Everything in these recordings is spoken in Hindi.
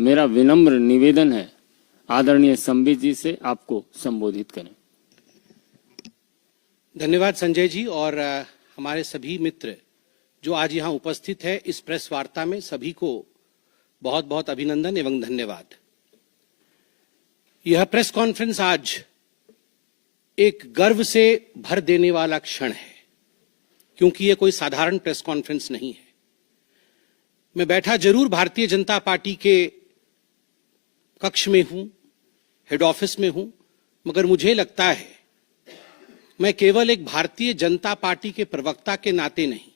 मेरा विनम्र निवेदन है आदरणीय संबित जी से आपको संबोधित करें। धन्यवाद संजय जी और हमारे सभी मित्र जो आज यहाँ उपस्थित है इस प्रेस वार्ता में, सभी को बहुत बहुत अभिनंदन एवं धन्यवाद। यह प्रेस कॉन्फ्रेंस आज एक गर्व से भर देने वाला क्षण है, क्योंकि यह कोई साधारण प्रेस कॉन्फ्रेंस नहीं है। मैं बैठा जरूर भारतीय जनता पार्टी के कक्ष में हूं, हेड ऑफिस में हूं, मगर मुझे लगता है मैं केवल एक भारतीय जनता पार्टी के प्रवक्ता के नाते नहीं,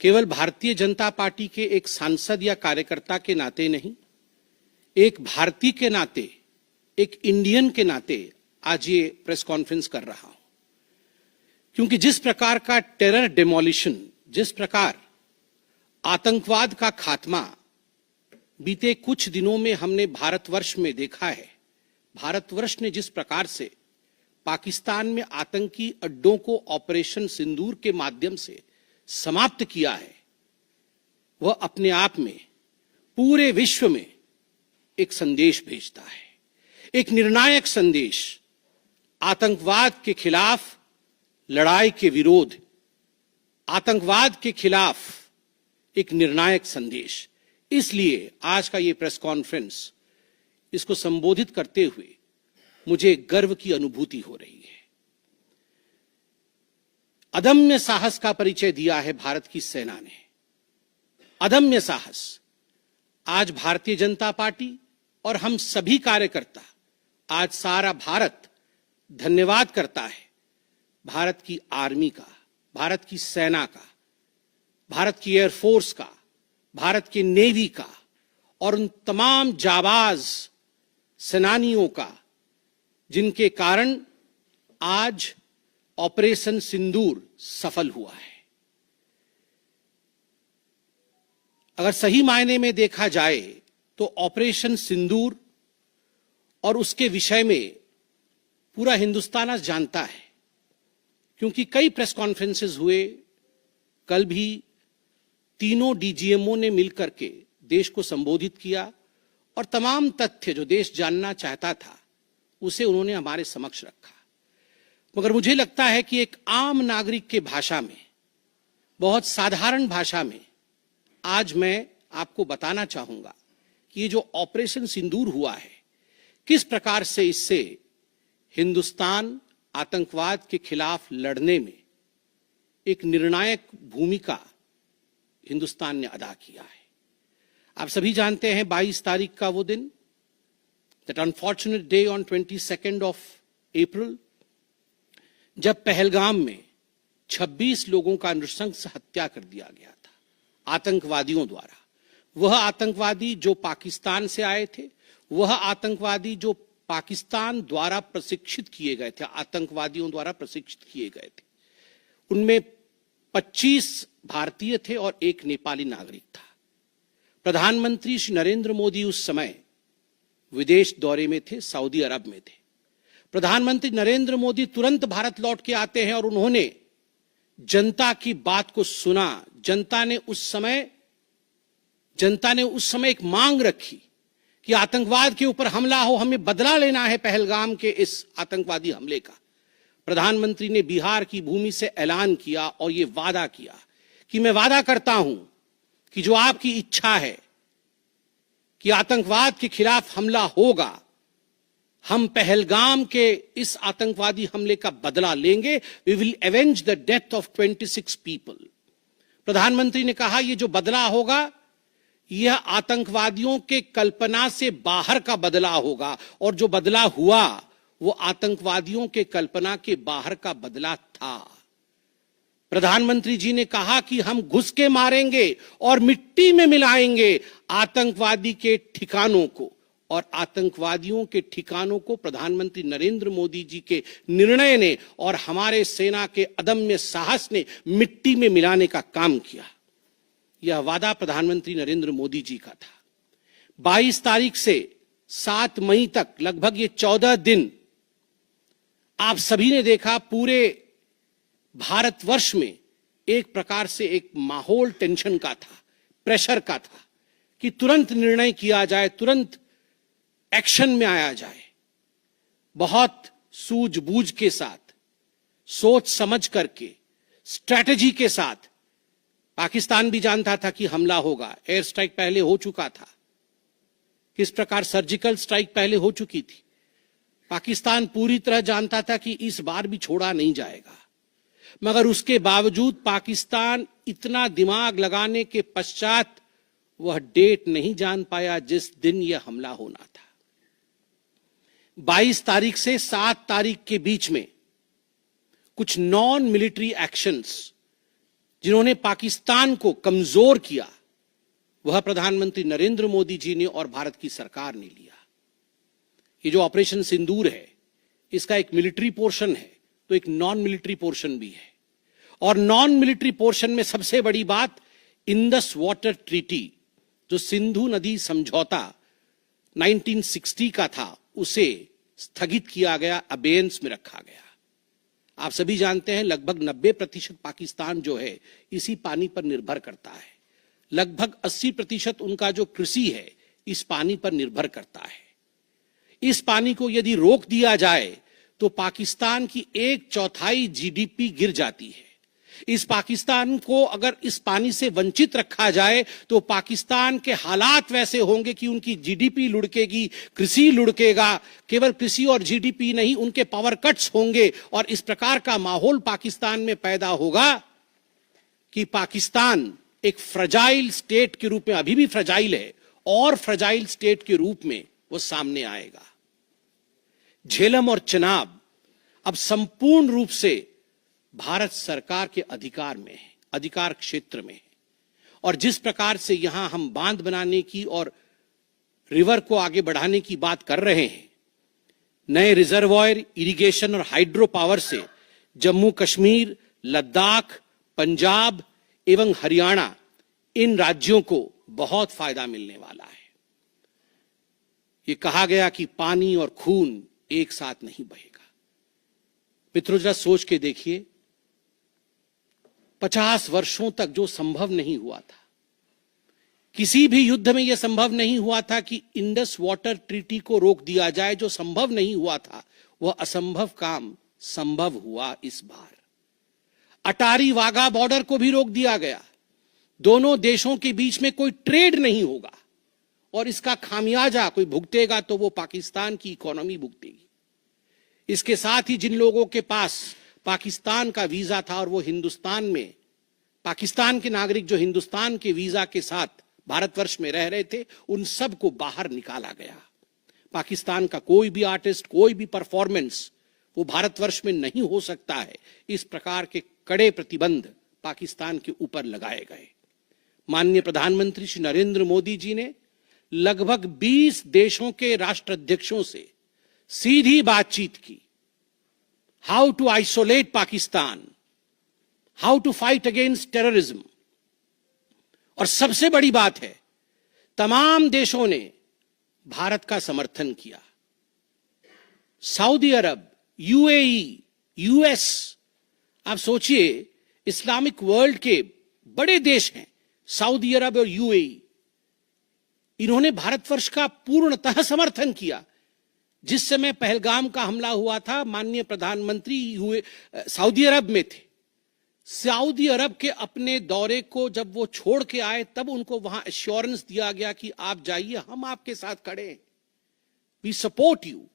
केवल भारतीय जनता पार्टी के एक सांसद या कार्यकर्ता के नाते नहीं, एक भारतीय के नाते, एक इंडियन के नाते आज ये प्रेस कॉन्फ्रेंस कर रहा हूं। क्योंकि जिस प्रकार का टेरर डेमोलिशन, जिस प्रकार आतंकवाद का खात्मा बीते कुछ दिनों में हमने भारतवर्ष में देखा है, भारतवर्ष ने जिस प्रकार से पाकिस्तान में आतंकी अड्डों को ऑपरेशन सिंदूर के माध्यम से समाप्त किया है, वह अपने आप में पूरे विश्व में एक संदेश भेजता है, एक निर्णायक संदेश। आतंकवाद के खिलाफ लड़ाई के विरोध, आतंकवाद के खिलाफ एक निर्णायक संदेश। इसलिए आज का ये प्रेस कॉन्फ्रेंस, इसको संबोधित करते हुए मुझे गर्व की अनुभूति हो रही है। अदम्य साहस का परिचय दिया है भारत की सेना ने, अदम्य साहस। आज भारतीय जनता पार्टी और हम सभी कार्यकर्ता, आज सारा भारत धन्यवाद करता है भारत की आर्मी का, भारत की सेना का, भारत की एयरफोर्स का, भारत की नेवी का और उन तमाम जाबाज सेनानियों का जिनके कारण आज ऑपरेशन सिंदूर सफल हुआ है। अगर सही मायने में देखा जाए तो ऑपरेशन सिंदूर और उसके विषय में पूरा हिंदुस्तान आज जानता है, क्योंकि कई प्रेस कॉन्फ्रेंसेस हुए। कल भी तीनों डीजीएमओ ने मिलकर के देश को संबोधित किया और तमाम तथ्य जो देश जानना चाहता था उसे उन्होंने हमारे समक्ष रखा। मगर मुझे लगता है कि एक आम नागरिक के भाषा में, बहुत साधारण भाषा में आज मैं आपको बताना चाहूंगा कि ये जो ऑपरेशन सिंदूर हुआ है, किस प्रकार से इससे हिंदुस्तान आतंकवाद के खिलाफ लड़ने में एक निर्णायक भूमिका हिंदुस्तान ने अदा किया है। आप सभी जानते हैं 22 तारीख का वो दिन, that unfortunate day on 22nd of April, जब पहलगाम में 26 लोगों का नृशंस हत्या कर दिया गया था आतंकवादियों द्वारा। वह आतंकवादी जो पाकिस्तान से आए थे, वह आतंकवादी जो पाकिस्तान द्वारा प्रशिक्षित किए गए थे, आतंकवादियों द्वारा प्रशिक्षित किए गए थे। उनमें 25 भारतीय थे और एक नेपाली नागरिक था। प्रधानमंत्री श्री नरेंद्र मोदी उस समय विदेश दौरे में थे, सऊदी अरब में थे। प्रधानमंत्री नरेंद्र मोदी तुरंत भारत लौट के आते हैं और उन्होंने जनता की बात को सुना। जनता ने उस समय एक मांग रखी कि आतंकवाद के ऊपर हमला हो, हमें बदला लेना है पहलगाम के इस आतंकवादी हमले का। प्रधानमंत्री ने बिहार की भूमि से ऐलान किया और यह वादा किया कि मैं वादा करता हूं कि जो आपकी इच्छा है कि आतंकवाद के खिलाफ हमला होगा, हम पहलगाम के इस आतंकवादी हमले का बदला लेंगे। We will avenge the death of 26 people. प्रधानमंत्री ने कहा यह जो बदला होगा यह आतंकवादियों के कल्पना से बाहर का बदला होगा, और जो बदला हुआ वो आतंकवादियों के कल्पना के बाहर का बदला था। प्रधानमंत्री जी ने कहा कि हम घुस के मारेंगे और मिट्टी में मिलाएंगे आतंकवादी के ठिकानों को, और आतंकवादियों के ठिकानों को प्रधानमंत्री नरेंद्र मोदी जी के निर्णय ने और हमारे सेना के अदम्य साहस ने मिट्टी में मिलाने का काम किया। यह वादा प्रधानमंत्री नरेंद्र मोदी जी का था। 22 तारीख से 7 मई तक लगभग ये 14 दिन आप सभी ने देखा पूरे भारतवर्ष में एक प्रकार से एक माहौल टेंशन का था, प्रेशर का था कि तुरंत निर्णय किया जाए, तुरंत एक्शन में आया जाए। बहुत सूझबूझ के साथ, सोच समझ करके, स्ट्रैटेजी के साथ। पाकिस्तान भी जानता था कि हमला होगा, एयर स्ट्राइक पहले हो चुका था, किस प्रकार सर्जिकल स्ट्राइक पहले हो चुकी थी। पाकिस्तान पूरी तरह जानता था कि इस बार भी छोड़ा नहीं जाएगा, मगर उसके बावजूद पाकिस्तान इतना दिमाग लगाने के पश्चात वह डेट नहीं जान पाया जिस दिन यह हमला होना था। 22 तारीख से 7 तारीख के बीच में कुछ नॉन मिलिट्री एक्शंस जिन्होंने पाकिस्तान को कमजोर किया, वह प्रधानमंत्री नरेंद्र मोदी जी ने और भारत की सरकार ने लिया। ये जो ऑपरेशन सिंदूर है, इसका एक मिलिट्री पोर्शन है तो एक नॉन मिलिट्री पोर्शन भी है। और नॉन मिलिट्री पोर्शन में सबसे बड़ी बात, इंडस वाटर ट्रीटी, जो सिंधु नदी समझौता 1960 का था, उसे स्थगित किया गया, अबेयंस में रखा गया। आप सभी जानते हैं लगभग 90% पाकिस्तान जो है इसी पानी पर निर्भर करता है। लगभग 80% उनका जो कृषि है इस पानी पर निर्भर करता है। इस पानी को यदि रोक दिया जाए तो पाकिस्तान की 1/4 जीडीपी गिर जाती है। इस पाकिस्तान को अगर इस पानी से वंचित रखा जाए तो पाकिस्तान के हालात वैसे होंगे कि उनकी जीडीपी लुढ़केगी, कृषि लुढ़केगा। केवल कृषि और जीडीपी नहीं, उनके पावर कट्स होंगे और इस प्रकार का माहौल पाकिस्तान में पैदा होगा कि पाकिस्तान एक फ्रजाइल स्टेट के रूप में, अभी भी फ्रजाइल है, और फ्रजाइल स्टेट के रूप में वो सामने आएगा। झेलम और चनाब अब संपूर्ण रूप से भारत सरकार के अधिकार में है, अधिकार क्षेत्र में है। और जिस प्रकार से यहां हम बांध बनाने की और रिवर को आगे बढ़ाने की बात कर रहे हैं, नए रिजर्वॉयर, इरिगेशन और हाइड्रो पावर से जम्मू कश्मीर, लद्दाख, पंजाब एवं हरियाणा, इन राज्यों को बहुत फायदा मिलने वाला है। ये कहा गया कि पानी और खून एक साथ नहीं बहेगा। मित्रों, जरा सोच के देखिए, 50 वर्षों तक जो संभव नहीं हुआ था, किसी भी युद्ध में यह संभव नहीं हुआ था कि इंडस वाटर ट्रीटी को रोक दिया जाए। जो संभव नहीं हुआ था वह असंभव काम संभव हुआ इस बार। अटारी वाघा बॉर्डर को भी रोक दिया गया। दोनों देशों के बीच में कोई ट्रेड नहीं होगा और इसका खामियाजा कोई भुगतेगा तो वो पाकिस्तान की इकोनॉमी भुगतेगी। इसके साथ ही जिन लोगों के पास पाकिस्तान का वीजा था और वो हिंदुस्तान में, पाकिस्तान के नागरिक जो हिंदुस्तान के वीजा के साथ भारतवर्ष में रह रहे थे, उन सब को बाहर निकाला गया। पाकिस्तान का कोई भी आर्टिस्ट, कोई भी परफॉर्मेंस वो भारतवर्ष में नहीं हो सकता है। इस प्रकार के कड़े प्रतिबंध पाकिस्तान के ऊपर लगाए गए। माननीय प्रधानमंत्री श्री नरेंद्र मोदी जी ने लगभग 20 देशों के राष्ट्राध्यक्षों से सीधी बातचीत की। How to isolate Pakistan, how to fight against terrorism. और सबसे बड़ी बात है, तमाम देशों ने भारत का समर्थन किया। सऊदी अरब, यूएई, यूएस, आप सोचिए, इस्लामिक वर्ल्ड के बड़े देश हैं सऊदी अरब और यूएई, इन्होंने भारतवर्ष का पूर्णतः समर्थन किया। जिस समय पहलगाम का हमला हुआ था, माननीय प्रधानमंत्री सऊदी अरब में थे। सऊदी अरब के अपने दौरे को जब वो छोड़ के आए, तब उनको वहां एश्योरेंस दिया गया कि आप जाइए, हम आपके साथ खड़े हैं, वी सपोर्ट यू,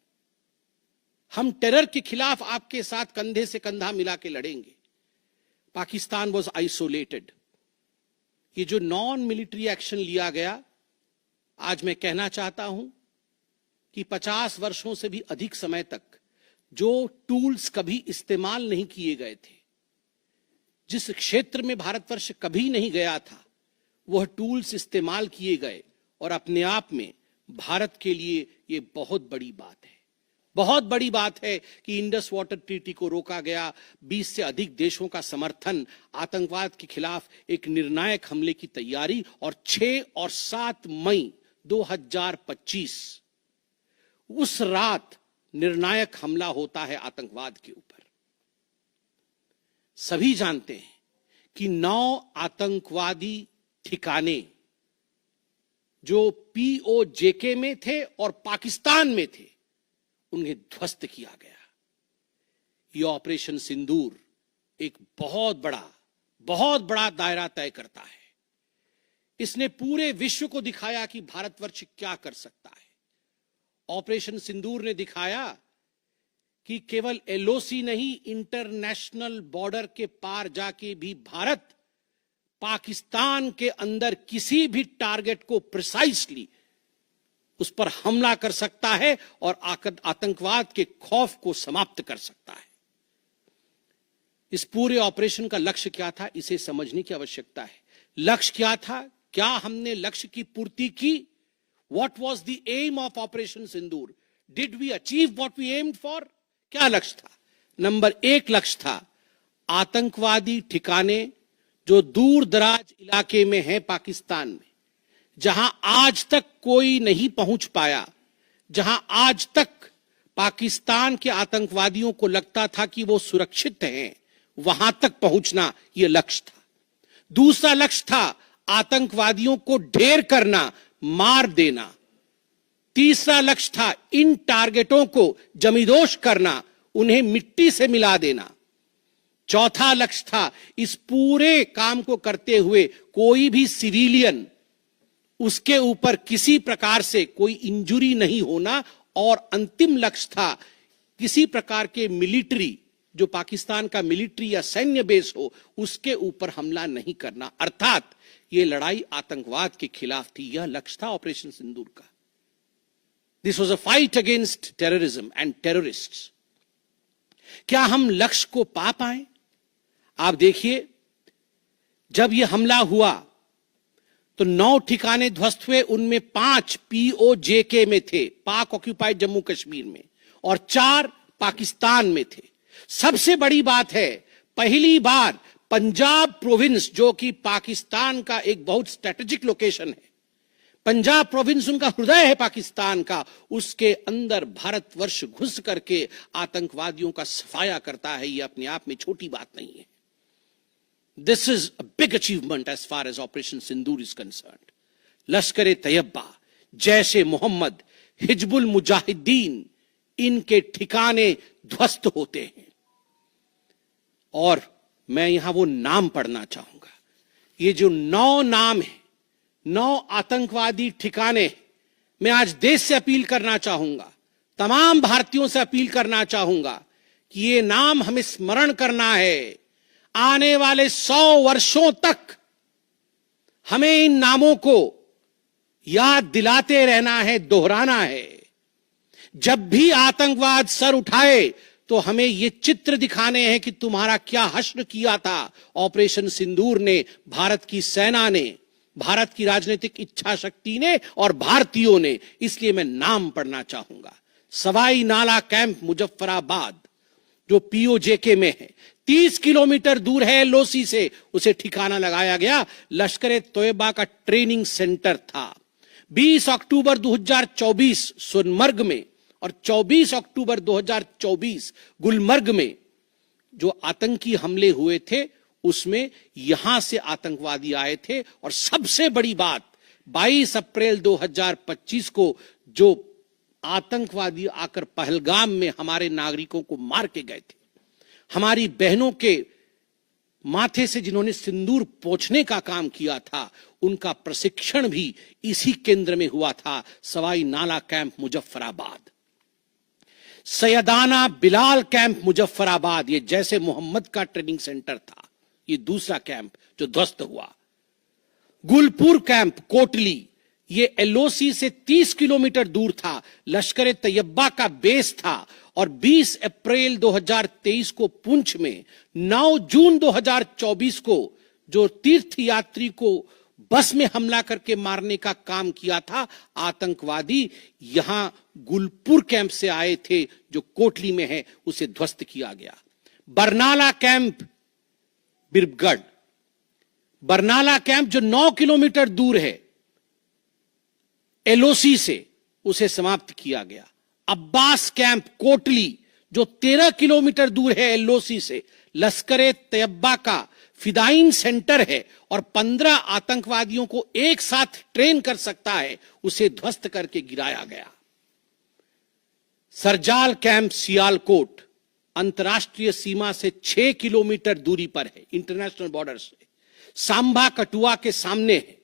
हम टेरर के खिलाफ आपके साथ कंधे से कंधा मिला के लड़ेंगे। Pakistan was isolated. ये जो नॉन मिलिट्री एक्शन लिया गया, आज मैं कहना चाहता हूं कि 50 वर्षों से भी अधिक समय तक जो टूल्स कभी इस्तेमाल नहीं किए गए थे, जिस क्षेत्र में भारतवर्ष कभी नहीं गया था, वह टूल्स इस्तेमाल किए गए। और अपने आप में भारत के लिए यह बहुत बड़ी बात है। बहुत बड़ी बात है कि इंडस वाटर ट्रीटी को रोका गया। 20 से अधिक देशों का समर्थन, आतंकवाद के खिलाफ एक निर्णायक हमले की तैयारी। और 6 और 7 मई 2025 उस रात निर्णायक हमला होता है आतंकवाद के ऊपर। सभी जानते हैं कि 9 आतंकवादी ठिकाने जो पीओजेके में थे और पाकिस्तान में थे, उन्हें ध्वस्त किया गया। यह ऑपरेशन सिंदूर एक बहुत बड़ा दायरा तय करता है। इसने पूरे विश्व को दिखाया कि भारतवर्ष क्या कर सकता है। ऑपरेशन सिंदूर ने दिखाया कि केवल एलओसी नहीं, इंटरनेशनल बॉर्डर के पार जाके भी भारत पाकिस्तान के अंदर किसी भी टारगेट को प्रिसाइसली उस पर हमला कर सकता है और आतंकवाद के खौफ को समाप्त कर सकता है। इस पूरे ऑपरेशन का लक्ष्य क्या था, इसे समझने की आवश्यकता है। लक्ष्य क्या था? क्या हमने लक्ष्य की पूर्ति की? What was the aim of Operation Sindoor? Did we achieve what we aimed for? क्या लक्ष्य था? नंबर 1 लक्ष्य था आतंकवादी ठिकाने जो दूर दराज इलाके में है पाकिस्तान में, जहां आज तक कोई नहीं पहुंच पाया, जहां आज तक पाकिस्तान के आतंकवादियों को लगता था कि वो सुरक्षित हैं, वहां तक पहुंचना यह लक्ष्य था। दूसरा लक्ष्य था आतंकवादियों को ढेर करना, मार देना। तीसरा लक्ष्य था इन टारगेटों को जमींदोज करना, उन्हें मिट्टी से मिला देना। चौथा लक्ष्य था इस पूरे काम को करते हुए कोई भी सिविलियन, उसके ऊपर किसी प्रकार से कोई इंजुरी नहीं होना। और अंतिम लक्ष्य था किसी प्रकार के मिलिट्री, जो पाकिस्तान का मिलिट्री या सैन्य बेस हो, उसके ऊपर हमला नहीं करना। अर्थात यह लड़ाई आतंकवाद के खिलाफ थी। यह लक्ष्य था ऑपरेशन सिंदूर का। This was a fight against terrorism and terrorists. क्या हम लक्ष्य को पा पाए? आप देखिए, जब यह हमला हुआ तो 9 ठिकाने ध्वस्त हुए, उनमें 5 पीओजेके में थे, पाक ऑक्यूपाइड जम्मू कश्मीर में, और 4 पाकिस्तान में थे। सबसे बड़ी बात है, पहली बार पंजाब प्रोविंस, जो कि पाकिस्तान का एक बहुत स्ट्रेटेजिक लोकेशन है, पंजाब प्रोविंस उनका हृदय है पाकिस्तान का, उसके अंदर भारतवर्ष घुस करके आतंकवादियों का सफाया करता है। यह अपने आप में छोटी बात नहीं है। This is a big achievement as far as Operation Sindoor is concerned. Lashkar-e-Taiba, Jaish-e-Mohammed, Hizbul Mujahideen, इनके ठिकाने ध्वस्त होते हैं। और मैं यहां वो नाम पढ़ना चाहूंगा। ये जो 9 नाम है, 9 आतंकवादी ठिकाने, मैं आज देश से अपील करना चाहूंगा, तमाम भारतीयों से अपील करना चाहूंगा कि ये नाम हमें स्मरण करना है। आने वाले 100 वर्षों तक हमें इन नामों को याद दिलाते रहना है, दोहराना है। जब भी आतंकवाद सर उठाए तो हमें ये चित्र दिखाने हैं कि तुम्हारा क्या हश्र किया था ऑपरेशन सिंदूर ने, भारत की सेना ने, भारत की राजनीतिक इच्छा शक्ति ने और भारतीयों ने। इसलिए मैं नाम पढ़ना चाहूंगा। सवाई नाला कैंप मुजफ्फराबाद, जो पीओजेके में है, 30 किलोमीटर दूर है एलओसी से, उसे ठिकाना लगाया गया। लश्कर-ए-तैयबा का ट्रेनिंग सेंटर था। 20 अक्टूबर 2024 सोनमर्ग में और 24 अक्टूबर 2024 गुलमर्ग में जो आतंकी हमले हुए थे, उसमें यहां से आतंकवादी आए थे। और सबसे बड़ी बात, 22 अप्रैल 2025 को जो आतंकवादी आकर पहलगाम में हमारे नागरिकों को मार के गए थे, हमारी बहनों के माथे से जिन्होंने सिंदूर पोंछने का काम किया था, उनका प्रशिक्षण भी इसी केंद्र में हुआ था, सवाई नाला कैंप मुजफ्फराबाद। सैयदाना बिलाल कैंप मुजफ्फराबाद, ये जैसे मोहम्मद का ट्रेनिंग सेंटर था, ये दूसरा कैंप जो ध्वस्त हुआ। गुलपुर कैंप कोटली, ये एलओसी से 30 किलोमीटर दूर था, लश्कर-ए-तैयबा का बेस था। और 20 अप्रैल 2023 को पुंछ में, 9 जून 2024 को जो तीर्थ यात्री को बस में हमला करके मारने का काम किया था आतंकवादी, यहां गुलपुर कैंप से आए थे जो कोटली में है, उसे ध्वस्त किया गया। बरनाला कैंप बिरगढ़, बरनाला कैंप जो 9 किलोमीटर दूर है एलओसी से, उसे समाप्त किया गया। अब्बास कैंप कोटली जो 13 किलोमीटर दूर है एलओसी से, लश्कर तैयबा का फिदाइन सेंटर है और 15 आतंकवादियों को एक साथ ट्रेन कर सकता है, उसे ध्वस्त करके गिराया गया। सरजाल कैंप सियालकोट अंतर्राष्ट्रीय सीमा से 6 किलोमीटर दूरी पर है, इंटरनेशनल बॉर्डर से। सांबा कठुआ के सामने है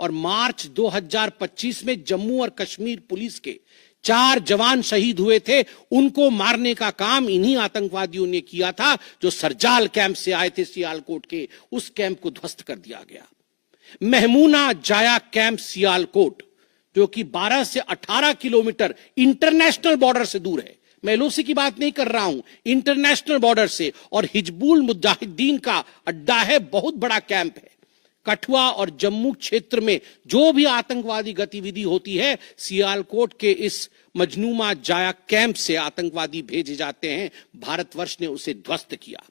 और मार्च 2025 में जम्मू और कश्मीर पुलिस के 4 जवान शहीद हुए थे। उनको मारने का काम इन्हीं आतंकवादियों ने किया था जो सरजाल कैंप से आए थे सियालकोट के। उस कैंप को ध्वस्त कर दिया गया। महमूना जाया कैंप सियालकोट जो कि 12 से 18 किलोमीटर इंटरनेशनल बॉर्डर से दूर है, मैं एलओसी की बात नहीं कर रहा हूं, इंटरनेशनल बॉर्डर से, और हिजबुल मुजाहिदीन का अड्डा है, बहुत बड़ा कैंप है। कठुआ और जम्मू क्षेत्र में जो भी आतंकवादी गतिविधि होती है, सियालकोट के इस मजनूमा जाया कैंप से आतंकवादी भेजे जाते हैं। भारतवर्ष ने उसे ध्वस्त किया।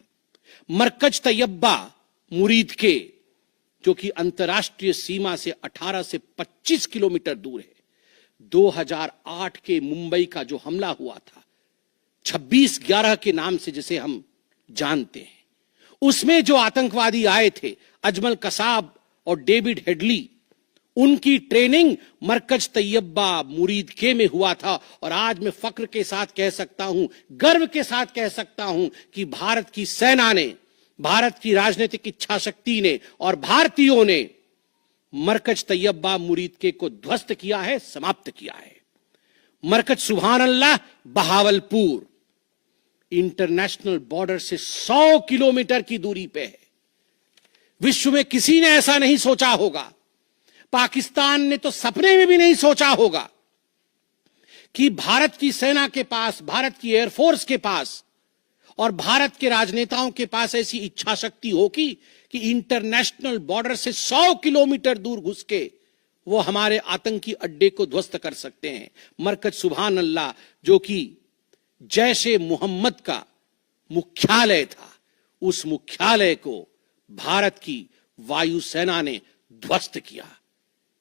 मरकज तैयबा मुरीद के जो कि अंतर्राष्ट्रीय सीमा से 18 से 25 किलोमीटर दूर है। 2008 के मुंबई का जो हमला हुआ था 26/11 के नाम से जिसे हम जानते हैं, उसमें जो आतंकवादी आए थे अजमल कसाब और डेविड हेडली, उनकी ट्रेनिंग मरकज तैयबा मुरीद के में हुआ था। और आज मैं फक्र के साथ कह सकता हूं, गर्व के साथ कह सकता हूं कि भारत की सेना ने, भारत की राजनीतिक इच्छा शक्ति ने और भारतीयों ने मरकज तैयबा मुरीद के को ध्वस्त किया है, समाप्त किया है। मरकज सुभान अल्लाह बहावलपुर इंटरनेशनल बॉर्डर से 100 किलोमीटर की दूरी पे है। विश्व में किसी ने ऐसा नहीं सोचा होगा, पाकिस्तान ने तो सपने में भी नहीं सोचा होगा कि भारत की सेना के पास, भारत की एयरफोर्स के पास और भारत के राजनेताओं के पास ऐसी इच्छा शक्ति होगी कि इंटरनेशनल बॉर्डर से 100 किलोमीटर दूर घुस के वो हमारे आतंकी अड्डे को ध्वस्त कर सकते हैं। मरकज सुभान अल्लाह जो कि जैशे मोहम्मद का मुख्यालय था, उस मुख्यालय को भारत की वायुसेना ने ध्वस्त किया।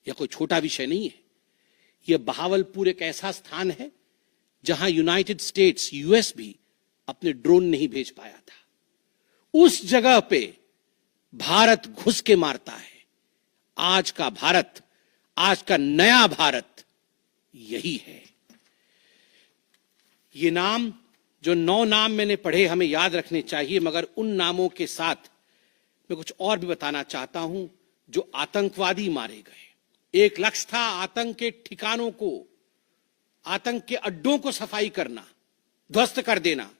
यह कोई छोटा विषय नहीं है। यह बहावलपुर एक ऐसा स्थान है जहां यूनाइटेड स्टेट्स, यूएस भी अपने ड्रोन नहीं भेज पाया था। उस जगह पे भारत घुस के मारता है। आज का भारत, आज का नया भारत यही है। ये नाम, जो 9 नाम मैंने पढ़े, हमें याद रखने चाहिए, मगर उन नामों के साथ मैं कुछ और भी बताना चाहता हूं। जो आतंकवादी मारे गए, एक लक्ष्य था आतंक के ठिकानों को, आतंक के अड्डों को सफाई करना, ध्वस्त कर देना।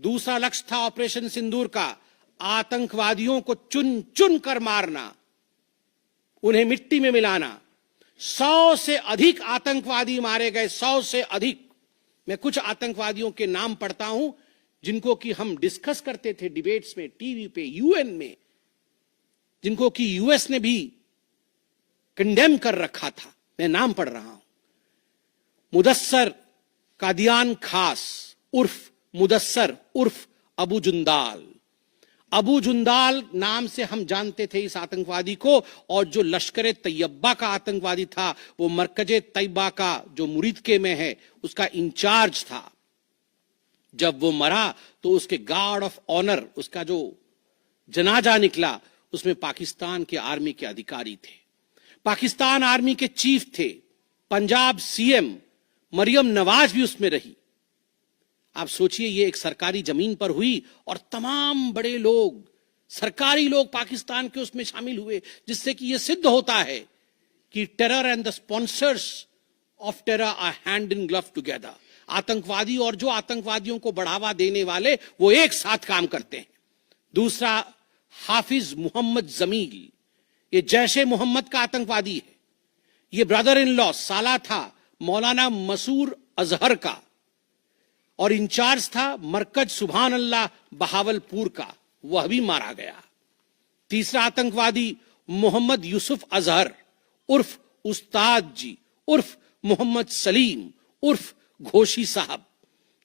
दूसरा लक्ष्य था ऑपरेशन सिंदूर का, आतंकवादियों को चुन चुन कर मारना, उन्हें मिट्टी में मिलाना। 100 से अधिक आतंकवादी मारे गए, 100 से अधिक। मैं कुछ आतंकवादियों के नाम पढ़ता हूं जिनको कि हम डिस्कस करते थे डिबेट्स में, टीवी पे, यूएन में, जिनको कि यूएस ने भी कंडेम कर रखा था। मैं नाम पढ़ रहा हूं। मुदस्सर कादियान खास उर्फ मुदस्सर उर्फ अबू जुंदाल। अबू जुंदाल नाम से हम जानते थे इस आतंकवादी को। और जो लश्कर तैयबा का आतंकवादी था, वो मरकज तैयबा का जो मुरीद के में है, उसका इंचार्ज था। जब वो मरा तो उसके गार्ड ऑफ ऑनर, उसका जो जनाजा निकला, उसमें पाकिस्तान के आर्मी के अधिकारी थे, पाकिस्तान आर्मी के चीफ थे, पंजाब सीएम मरियम नवाज भी उसमें रही। आप सोचिए, ये एक सरकारी जमीन पर हुई और तमाम बड़े लोग, सरकारी लोग पाकिस्तान के उसमें शामिल हुए, जिससे कि यह सिद्ध होता है कि terror and the sponsors of terror are hand in glove together. आतंकवादी और जो आतंकवादियों को बढ़ावा देने वाले, वो एक साथ काम करते हैं। दूसरा, हाफिज मोहम्मद जमील, ये जैशे मोहम्मद का आतंकवादी है। ये ब्रदर इन लॉ, साला था मौलाना मसूर अजहर का, और इंचार्ज था मरकज सुभान अल्लाह बहावलपुर का, वह भी मारा गया। तीसरा आतंकवादी मोहम्मद यूसुफ अजहर उर्फ उस्ताद जी उर्फ मोहम्मद सलीम उर्फ घोशी साहब,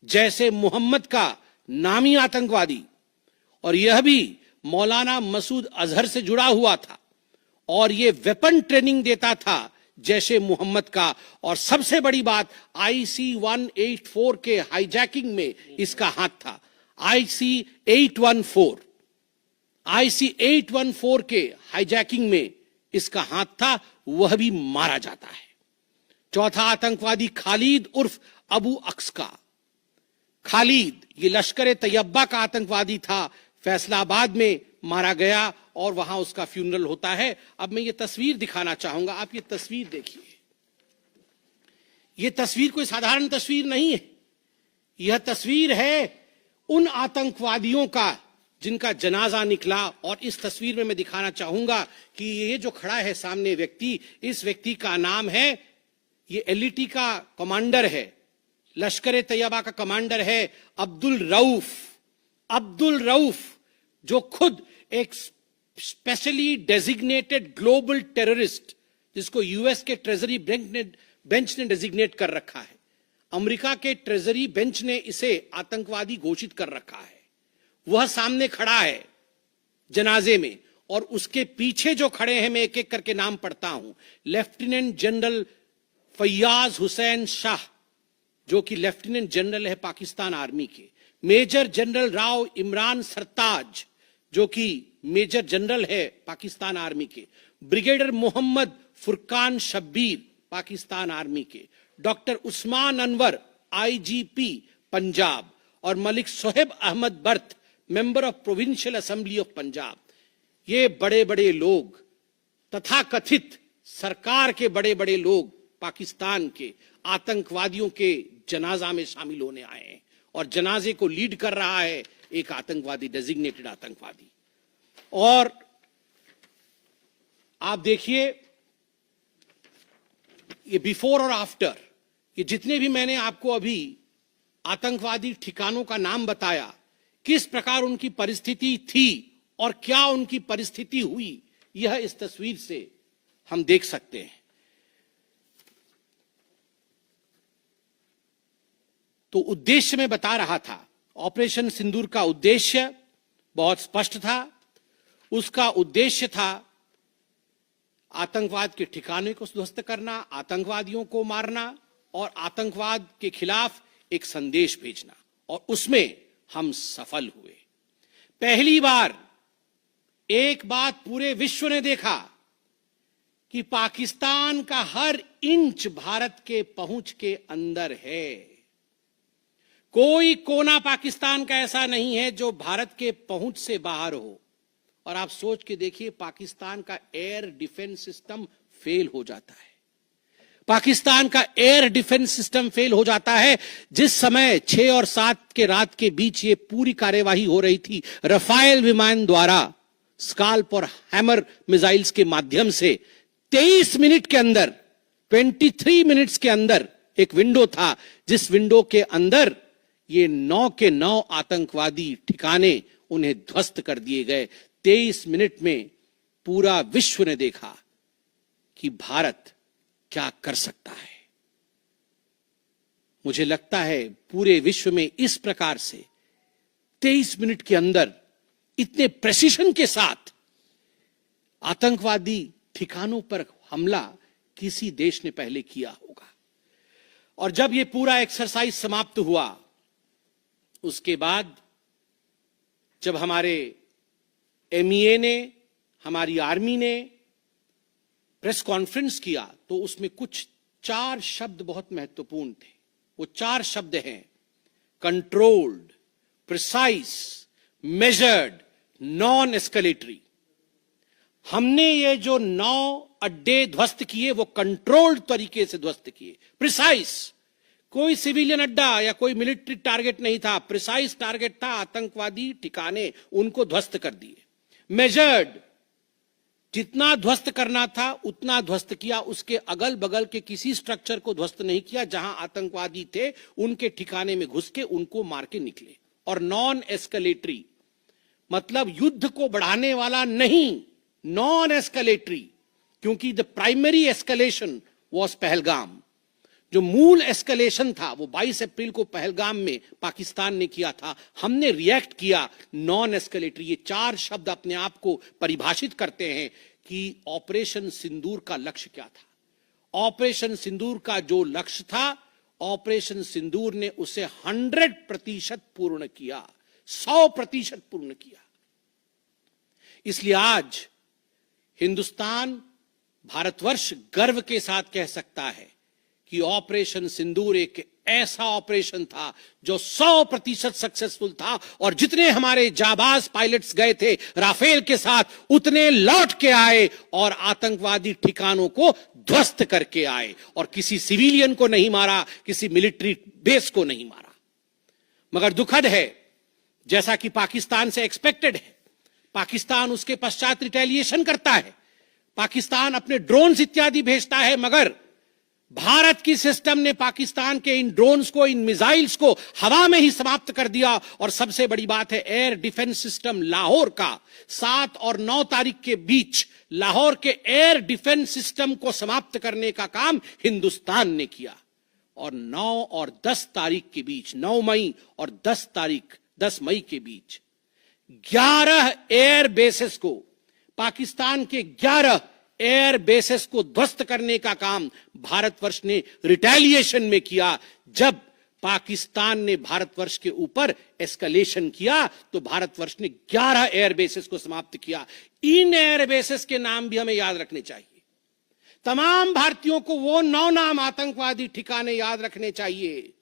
जैसे मोहम्मद का नामी आतंकवादी, और यह भी मौलाना मसूद अजहर से जुड़ा हुआ था और यह वेपन ट्रेनिंग देता था जैशे मोहम्मद का। और सबसे बड़ी बात, IC 184 के हाईजैकिंग में इसका हाथ था। IC 814 IC-814 के हाईजैकिंग में इसका हाथ था, वह भी मारा जाता है। चौथा आतंकवादी खालिद उर्फ अबू अक्स का। खालिद ये लश्कर तैयबा का आतंकवादी था, फैसलाबाद में मारा गया और वहां उसका फ्यूनरल होता है। अब मैं ये तस्वीर दिखाना चाहूंगा, आप ये तस्वीर देखिए। ये तस्वीर कोई साधारण तस्वीर नहीं है, यह तस्वीर है उन आतंकवादियों का जिनका जनाजा निकला। और इस तस्वीर में मैं दिखाना चाहूंगा कि ये जो खड़ा है सामने व्यक्ति, इस व्यक्ति का नाम है, ये LET का कमांडर है, लश्कर तैयबा का कमांडर है अब्दुल रऊफ। अब्दुल रऊफ जो खुद एक स्पेशली डेजिग्नेटेड ग्लोबल टेररिस्ट, जिसको यूएस के ट्रेजरी बेंच ने डेजिग्नेट कर रखा है, अमेरिका के ट्रेजरी बेंच ने इसे आतंकवादी घोषित कर रखा है, वह सामने खड़ा है जनाजे में। और उसके पीछे जो खड़े हैं, मैं एक एक करके नाम पढ़ता हूं। लेफ्टिनेंट जनरल फैयाज हुसैन शाह जो कि लेफ्टिनेंट जनरल है पाकिस्तान आर्मी के, मेजर जनरल राव इमरान सरताज जो कि मेजर जनरल है पाकिस्तान आर्मी के, ब्रिगेडियर मोहम्मद फुरकान शब्बीर पाकिस्तान आर्मी के, डॉक्टर उस्मान अनवर IGP पंजाब, और Malik Sohaib Ahmed birth member of provincial assembly of Punjab. ये बड़े बड़े लोग, तथाकथित सरकार के बड़े बड़े लोग पाकिस्तान के आतंकवादियों के जनाजा में शामिल होने आए हैं। और जनाजे को लीड कर रहा है एक आतंकवादी, डेजिग्नेटेड आतंकवादी। और आप देखिए ये बिफोर और आफ्टर, ये जितने भी मैंने आपको अभी आतंकवादी ठिकानों का नाम बताया, किस प्रकार उनकी परिस्थिति थी और क्या उनकी परिस्थिति हुई, यह इस तस्वीर से हम देख सकते हैं। तो उद्देश्य मैं बता रहा था, ऑपरेशन सिंदूर का उद्देश्य बहुत स्पष्ट था। उसका उद्देश्य था आतंकवाद के ठिकाने को ध्वस्त करना, आतंकवादियों को मारना और आतंकवाद के खिलाफ एक संदेश भेजना, और उसमें हम सफल हुए। पहली बार एक बात पूरे विश्व ने देखा कि पाकिस्तान का हर इंच भारत के पहुंच के अंदर है। कोई कोना पाकिस्तान का ऐसा नहीं है जो भारत के पहुंच से बाहर हो। और आप सोच के देखिए, पाकिस्तान का एयर डिफेंस सिस्टम फेल हो जाता है। पाकिस्तान का एयर डिफेंस सिस्टम फेल हो जाता है जिस समय 6 और 7 के रात के बीच ये पूरी कार्यवाही हो रही थी। रफाल विमान द्वारा स्काल्प और हैमर मिसाइल्स के माध्यम से 23 मिनट के अंदर, 23 मिनट्स के अंदर एक विंडो था, जिस विंडो के अंदर ये 9 के 9 आतंकवादी ठिकाने उन्हें ध्वस्त कर दिए गए। 23 मिनट में पूरा विश्व ने देखा कि भारत क्या कर सकता है। मुझे लगता है पूरे विश्व में इस प्रकार से 23 मिनट के अंदर इतने प्रेसिशन के साथ आतंकवादी ठिकानों पर हमला किसी देश ने पहले किया होगा। और जब यह पूरा एक्सरसाइज समाप्त हुआ, उसके बाद जब हमारे MEA ने, हमारी आर्मी ने प्रेस कॉन्फ्रेंस किया, तो उसमें कुछ 4 शब्द बहुत महत्वपूर्ण थे। वो 4 शब्द हैं controlled, precise, measured, non escalatory. हमने ये जो 9 अड्डे ध्वस्त किए वो कंट्रोल्ड तरीके से ध्वस्त किए। प्रिसाइज, कोई सिविलियन अड्डा या कोई मिलिट्री टारगेट नहीं था, प्रिसाइज टारगेट था, आतंकवादी ठिकाने, उनको ध्वस्त कर दिए। मेजर्ड, जितना ध्वस्त करना था उतना ध्वस्त किया, उसके अगल बगल के किसी स्ट्रक्चर को ध्वस्त नहीं किया। जहां आतंकवादी थे उनके ठिकाने में घुस के उनको मार के निकले। और नॉन एस्केलेटरी मतलब युद्ध को बढ़ाने वाला नहीं, नॉन एस्केलेटरी, क्योंकि the primary escalation was Pahalgam. जो मूल एस्केलेशन था वो 22 अप्रैल को पहलगाम में पाकिस्तान ने किया था। हमने रिएक्ट किया नॉन एस्केलेटरी। ये 4 शब्द अपने आप को परिभाषित करते हैं कि ऑपरेशन सिंदूर का लक्ष्य क्या था। ऑपरेशन सिंदूर का जो लक्ष्य था, ऑपरेशन सिंदूर ने उसे 100% पूर्ण किया, 100% पूर्ण किया। इसलिए आज हिंदुस्तान, भारतवर्ष गर्व के साथ कह सकता है कि ऑपरेशन सिंदूर एक ऐसा ऑपरेशन था जो 100% सक्सेसफुल था, और जितने हमारे जाबाज पायलट्स गए थे राफेल के साथ, उतने लौट के आए और आतंकवादी ठिकानों को ध्वस्त करके आए, और किसी सिविलियन को नहीं मारा, किसी मिलिट्री बेस को नहीं मारा। मगर दुखद है, जैसा कि पाकिस्तान से एक्सपेक्टेड है, पाकिस्तान उसके पश्चात रिटेलिएशन करता है, पाकिस्तान अपने ड्रोन्स इत्यादि भेजता है, मगर भारत की सिस्टम ने पाकिस्तान के इन ड्रोन्स को, इन मिसाइल्स को हवा में ही समाप्त कर दिया। और सबसे बड़ी बात है, एयर डिफेंस सिस्टम लाहौर का 7 और 9 तारीख के बीच लाहौर के एयर डिफेंस सिस्टम को समाप्त करने का काम हिंदुस्तान ने किया। और 9 और 10 तारीख के बीच, 9 मई और 10 मई के बीच 11 एयर बेसेस को, पाकिस्तान के 11 एयर बेसेस को ध्वस्त करने का काम भारतवर्ष ने रिटेलिएशन में किया। जब पाकिस्तान ने भारतवर्ष के ऊपर एस्केलेशन किया तो भारतवर्ष ने 11 एयर बेसेस को समाप्त किया। इन एयर बेसेस के नाम भी हमें याद रखने चाहिए। तमाम भारतीयों को वो 9 नाम आतंकवादी ठिकाने याद रखने चाहिए,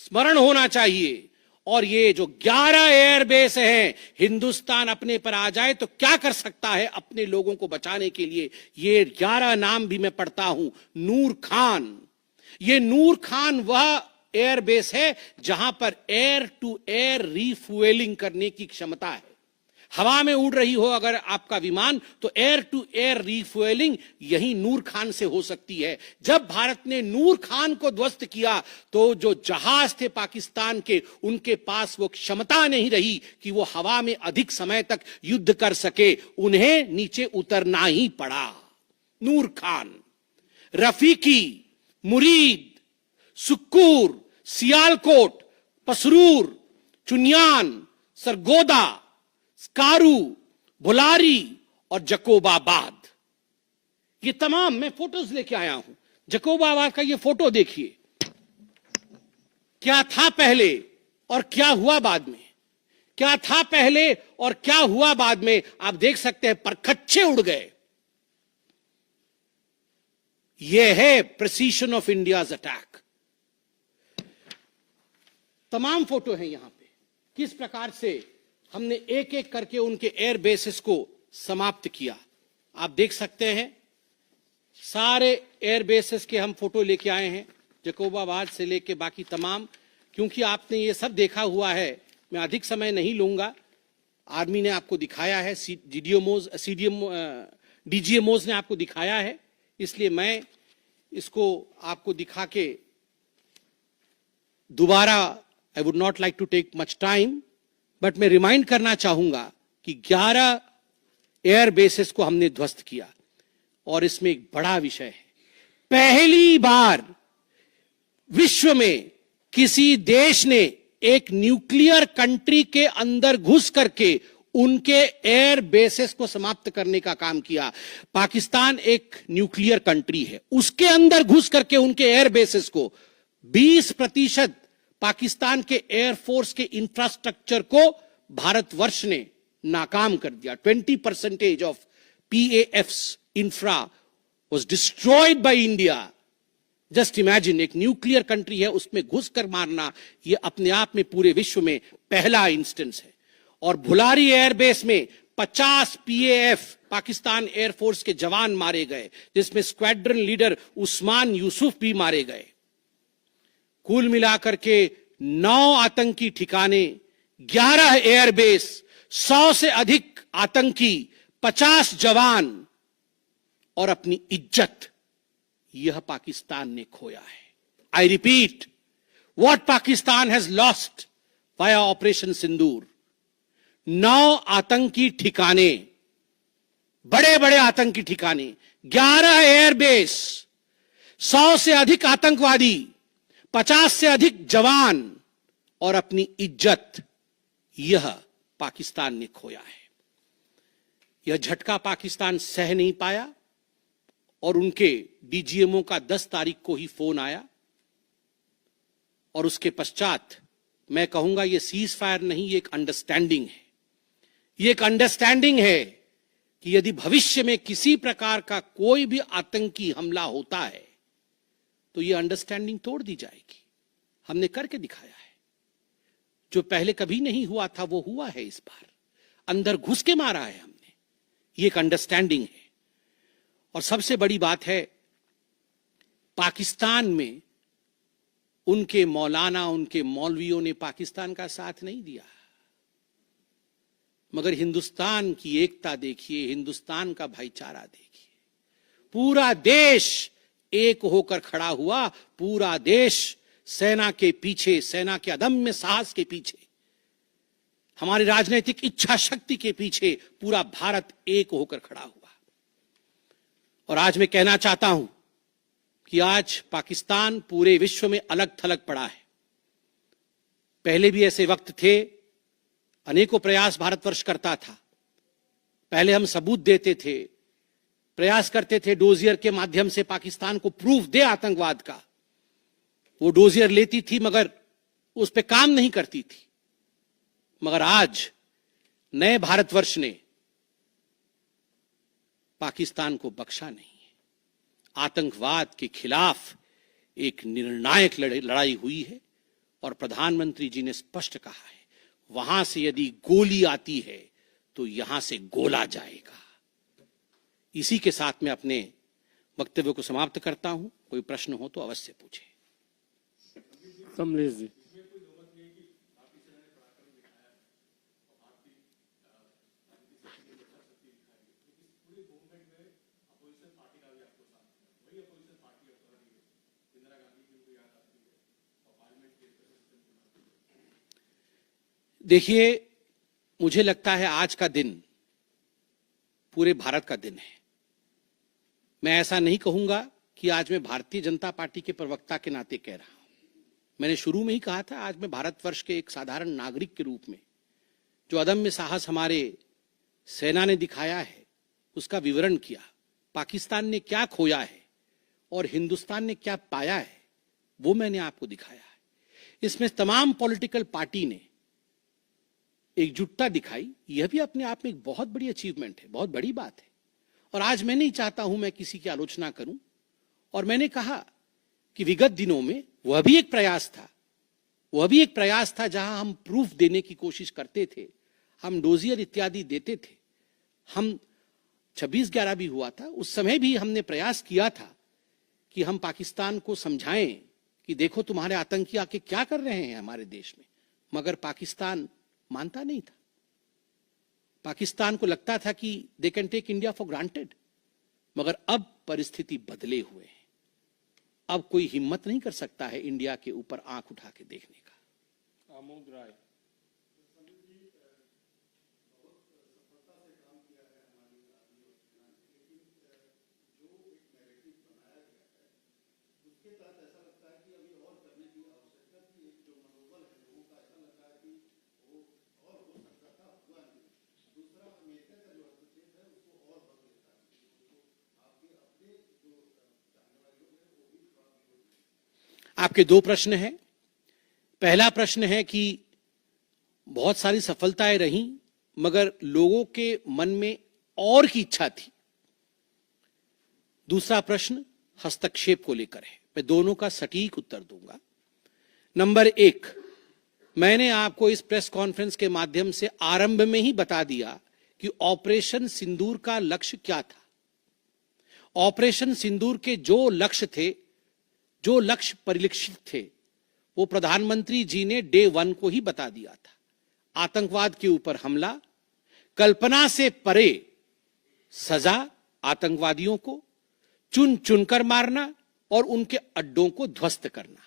स्मरण होना चाहिए। और ये जो 11 एयरबेस हैं, हिंदुस्तान अपने पर आ जाए तो क्या कर सकता है अपने लोगों को बचाने के लिए। ये 11 नाम भी मैं पढ़ता हूं। नूर खान, ये नूर खान वह एयरबेस है जहां पर एयर टू एयर रीफ्यूएलिंग करने की क्षमता है। हवा में उड़ रही हो अगर आपका विमान, तो एयर टू एयर रीफ्यूएलिंग यही नूर खान से हो सकती है। जब भारत ने नूर खान को ध्वस्त किया तो जो जहाज थे पाकिस्तान के, उनके पास वो क्षमता नहीं रही कि वो हवा में अधिक समय तक युद्ध कर सके, उन्हें नीचे उतरना ही पड़ा। नूर खान, रफीकी, मुरीद, सुक्कूर, सियालकोट, पसरूर, चुनियान, सरगोदा, स्कारू, भुलारी और जकोबाबाद, ये तमाम मैं फोटोज लेके आया हूं। जकोबाबाद का ये फोटो देखिए, क्या था पहले और क्या हुआ बाद में, क्या था पहले और क्या हुआ बाद में। आप देख सकते हैं परखच्चे उड़ गए। यह है प्रिसीशन ऑफ इंडियाज अटैक। तमाम फोटो हैं यहां पे, किस प्रकार से हमने एक एक करके उनके एयर बेसेस को समाप्त किया। आप देख सकते हैं सारे एयर बेसेस के हम फोटो लेके आए हैं, जकोबाबाद से लेके बाकी तमाम। क्योंकि आपने ये सब देखा हुआ है, मैं अधिक समय नहीं लूंगा। आर्मी ने आपको दिखाया है, डीजीएमओज ने आपको दिखाया है, इसलिए मैं इसको आपको दिखा के दोबारा, I would not like to take much time, but मैं रिमाइंड करना चाहूंगा कि 11 एयर बेसेस को हमने ध्वस्त किया। और इसमें एक बड़ा विषय है, पहली बार विश्व में किसी देश ने एक न्यूक्लियर कंट्री के अंदर घुस करके उनके एयर बेसेस को समाप्त करने का काम किया। पाकिस्तान एक न्यूक्लियर कंट्री है, उसके अंदर घुस करके उनके एयर बेसेस को 20% पाकिस्तान के एयरफोर्स के इंफ्रास्ट्रक्चर को भारतवर्ष ने नाकाम कर दिया। 20% of PAF's infra was destroyed by India. Just imagine, एक न्यूक्लियर कंट्री है, उसमें घुसकर मारना, यह अपने आप में पूरे विश्व में पहला इंस्टेंस है। और भुलारी एयरबेस में 50 PAF पाकिस्तान एयरफोर्स के जवान मारे गए, जिसमें स्क्वाड्रन लीडर उस्मान यूसुफ भी मारे गए। कुल मिलाकर के 9 आतंकी ठिकाने, 11 एयरबेस, 100 से अधिक आतंकी, 50 जवान और अपनी इज्जत, यह पाकिस्तान ने खोया है। I repeat, what Pakistan has lost via operation Sindoor. 9 आतंकी ठिकाने, बड़े बड़े आतंकी ठिकाने, 11 एयरबेस, 100 से अधिक आतंकवादी, 50 से अधिक जवान और अपनी इज्जत, यह पाकिस्तान ने खोया है। यह झटका पाकिस्तान सह नहीं पाया और उनके डीजीएमओ का 10 तारीख को ही फोन आया। और उसके पश्चात मैं कहूंगा यह सीज फायर नहीं, ये एक अंडरस्टैंडिंग है। ये एक अंडरस्टैंडिंग है कि यदि भविष्य में किसी प्रकार का कोई भी आतंकी हमला होता है तो ये अंडरस्टैंडिंग तोड़ दी जाएगी। हमने करके दिखाया है। जो पहले कभी नहीं हुआ था वो हुआ है इस बार। अंदर घुस के मारा है हमने। ये एक अंडरस्टैंडिंग है। और सबसे बड़ी बात है, पाकिस्तान में उनके मौलाना, उनके मौलवियों ने पाकिस्तान का साथ नहीं दिया, मगर हिंदुस्तान की एकता देखिए, हिंदुस्तान का भाईचारा देखिए। पूरा देश एक होकर खड़ा हुआ। पूरा देश सेना के पीछे, सेना के अदम्य साहस के पीछे, हमारी राजनीतिक इच्छा शक्ति के पीछे पूरा भारत एक होकर खड़ा हुआ। और आज मैं कहना चाहता हूं कि आज पाकिस्तान पूरे विश्व में अलग थलग पड़ा है। पहले भी ऐसे वक्त थे, अनेकों प्रयास भारतवर्ष करता था। पहले हम सबूत देते थे, प्रयास करते थे डोजियर के माध्यम से पाकिस्तान को प्रूफ दे आतंकवाद का। वो डोजियर लेती थी मगर उस पर काम नहीं करती थी। मगर आज नए भारतवर्ष ने पाकिस्तान को बख्शा नहीं है। आतंकवाद के खिलाफ एक निर्णायक लड़ाई हुई है और प्रधानमंत्री जी ने स्पष्ट कहा है, वहां से यदि गोली आती है तो यहां से गोला जाएगा। इसी के साथ मैं अपने वक्तव्य को समाप्त करता हूं। कोई प्रश्न हो तो अवश्य पूछे। कमलेश जी। देखिए, मुझे लगता है आज का दिन पूरे भारत का दिन है। मैं ऐसा नहीं कहूंगा कि आज मैं भारतीय जनता पार्टी के प्रवक्ता के नाते कह रहा हूं। मैंने शुरू में ही कहा था, आज मैं भारतवर्ष के एक साधारण नागरिक के रूप में जो अदम्य साहस हमारे सेना ने दिखाया है उसका विवरण किया। पाकिस्तान ने क्या खोया है और हिंदुस्तान ने क्या पाया है वो मैंने आपको दिखाया है। इसमें तमाम पॉलिटिकल पार्टी ने एकजुटता दिखाई। यह भी अपने आप में एक बहुत बड़ी अचीवमेंट है, बहुत बड़ी बात है। और आज मैं नहीं चाहता हूं मैं किसी की आलोचना करूं। और मैंने कहा कि विगत दिनों में वह भी एक प्रयास था जहां हम प्रूफ देने की कोशिश करते थे, हम डोजियर इत्यादि देते थे। हम 26/11 भी हुआ था, उस समय भी हमने प्रयास किया था कि हम पाकिस्तान को समझाएं कि देखो तुम्हारे आतंकी आके क्या कर रहे हैं हमारे देश में। मगर पाकिस्तान मानता नहीं था। पाकिस्तान को लगता था कि they can take India for granted. मगर अब परिस्थिति बदले हुए है। अब कोई हिम्मत नहीं कर सकता है इंडिया के ऊपर आंख उठा के देखने का। आमोद राय। आपके दो प्रश्न हैं। पहला प्रश्न है कि बहुत सारी सफलताएं रही मगर लोगों के मन में और की इच्छा थी। दूसरा प्रश्न हस्तक्षेप को लेकर है। मैं दोनों का सटीक उत्तर दूंगा। नंबर 1, मैंने आपको इस प्रेस कॉन्फ्रेंस के माध्यम से आरंभ में ही बता दिया कि ऑपरेशन सिंदूर का लक्ष्य क्या था। ऑपरेशन सिंदूर के जो लक्ष्य थे, जो लक्ष्य परिलक्षित थे, वो प्रधानमंत्री जी ने डे 1 को ही बता दिया था। आतंकवाद के ऊपर हमला, कल्पना से परे सजा आतंकवादियों को, चुन चुनकर मारना और उनके अड्डों को ध्वस्त करना।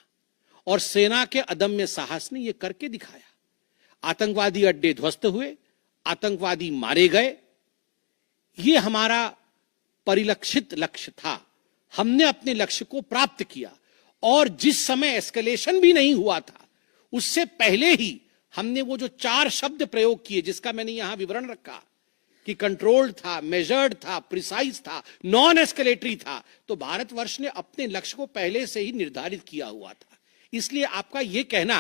और सेना के अदम्य साहस ने यह करके दिखाया। आतंकवादी अड्डे ध्वस्त हुए, आतंकवादी मारे गए। यह हमारा परिलक्षित लक्ष्य था। हमने अपने लक्ष्य को प्राप्त किया। और जिस समय एस्केलेशन भी नहीं हुआ था उससे पहले ही हमने वो जो 4 शब्द प्रयोग किए जिसका मैंने यहां विवरण रखा कि कंट्रोल्ड था, मेजर्ड था, प्रिसाइज था, नॉन एस्केलेटरी था, तो भारतवर्ष ने अपने लक्ष्य को पहले से ही निर्धारित किया हुआ था। इसलिए आपका यह कहना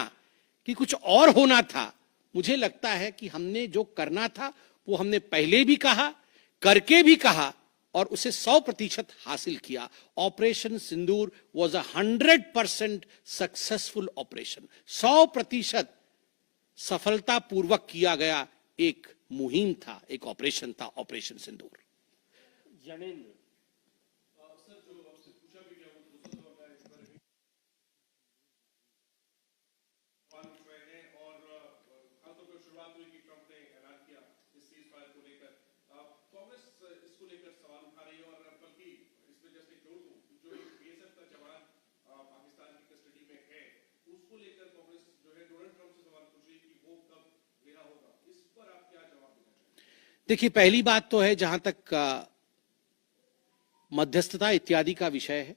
कि कुछ और होना था, मुझे लगता है कि हमने जो करना था वो हमने पहले भी कहा, करके भी कहा और उसे 100% हासिल किया। Operation Sindoor was 100% successful operation. 100% सफलतापूर्वक किया गया एक मुहिम था, एक ऑपरेशन था ऑपरेशन सिंदूर। जनेंद्र, देखिए, पहली बात तो है जहां तक मध्यस्थता इत्यादि का विषय है,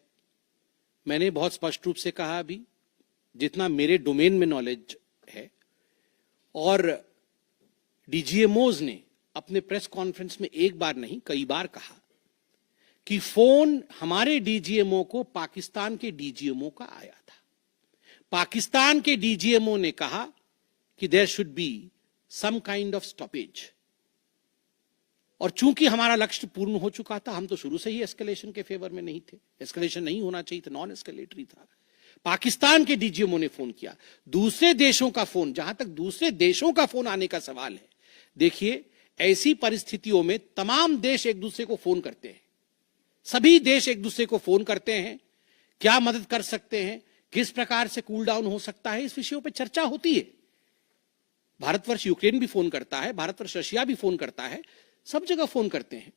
मैंने बहुत स्पष्ट रूप से कहा अभी, जितना मेरे डोमेन में नॉलेज है, और डीजीएमओज ने अपने प्रेस कॉन्फ्रेंस में एक बार नहीं कई बार कहा कि फोन हमारे डीजीएमओ को पाकिस्तान के डीजीएमओ का आया था। पाकिस्तान के डीजीएमओ ने कहा कि there should be some kind of stoppage, और चूंकि हमारा लक्ष्य पूर्ण हो चुका था, हम तो शुरू से ही एस्केलेशन के फेवर में नहीं थे, एस्केलेशन नहीं होना चाहिए था, नॉन एस्केलेटरी था। पाकिस्तान के डीजीएमओ ने फोन किया। दूसरे देशों का फोन, जहां तक दूसरे देशों का फोन आने का सवाल है, देखिए ऐसी परिस्थितियों में तमाम देश एक दूसरे को फोन करते हैं, सभी देश एक दूसरे को फोन करते हैं, क्या मदद कर सकते हैं, किस प्रकार से कूल डाउन हो सकता है, इस विषयों पर चर्चा होती है। भारतवर्ष यूक्रेन भी फोन करता है, भारतवर्ष रशिया भी फोन करता है, सब जगह फोन करते हैं,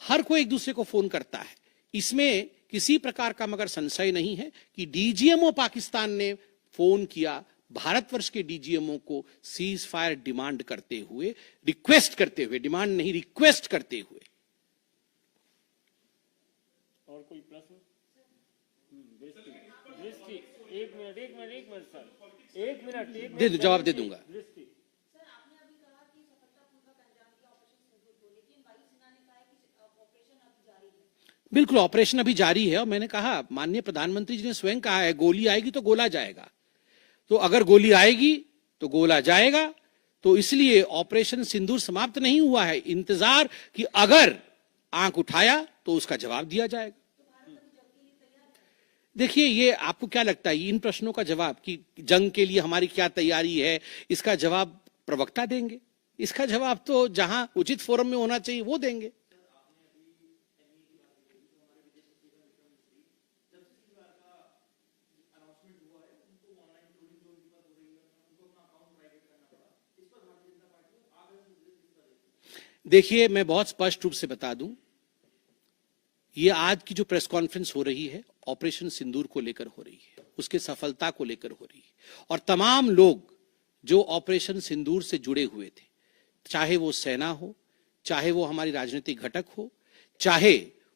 हर कोई एक दूसरे को फोन करता है। इसमें किसी प्रकार का मगर संशय नहीं है कि डीजीएमओ पाकिस्तान ने फोन किया भारतवर्ष के डीजीएमओ को सीज फायर डिमांड करते हुए, रिक्वेस्ट करते हुए, डिमांड नहीं रिक्वेस्ट करते हुए। और कोई प्रश्न? दृष्टि, एक मिनट सर, एक मिनट दे दो, जवाब दे दूंगा। बिल्कुल, ऑपरेशन अभी जारी है, और मैंने कहा, माननीय प्रधानमंत्री जी ने स्वयं कहा है, गोली आएगी तो गोला जाएगा। तो अगर गोली आएगी तो गोला जाएगा, तो इसलिए ऑपरेशन सिंदूर समाप्त नहीं हुआ है। इंतजार कि अगर आंख उठाया तो उसका जवाब दिया जाएगा। देखिए, ये आपको क्या लगता है, इन प्रश्नों का जवाब कि जंग के लिए हमारी क्या तैयारी है, इसका जवाब प्रवक्ता देंगे। इसका जवाब तो जहां उचित फोरम में होना चाहिए वो देंगे। देखिए, मैं बहुत स्पष्ट रूप से बता दूं, ये आज की जो प्रेस कॉन्फ्रेंस हो रही है ऑपरेशन सिंदूर को लेकर हो रही है, उसके सफलता को लेकर हो रही है, और तमाम लोग जो ऑपरेशन सिंदूर से जुड़े हुए थे, चाहे वो सेना हो, चाहे वो हमारी राजनीतिक घटक हो, चाहे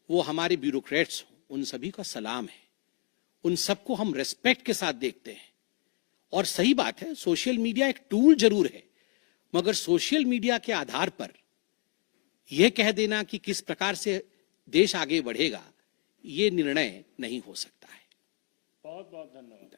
वो हमारे ब्यूरोक्रेट्स हो, उन सभी का सलाम है। उन सबको हम रेस्पेक्ट के साथ देखते हैं। और सही बात है, सोशल मीडिया एक टूल जरूर है, मगर सोशल मीडिया के आधार पर यह कह देना कि किस प्रकार से देश आगे बढ़ेगा, ये निर्णय नहीं हो सकता है। बहुत बहुत धन्यवाद।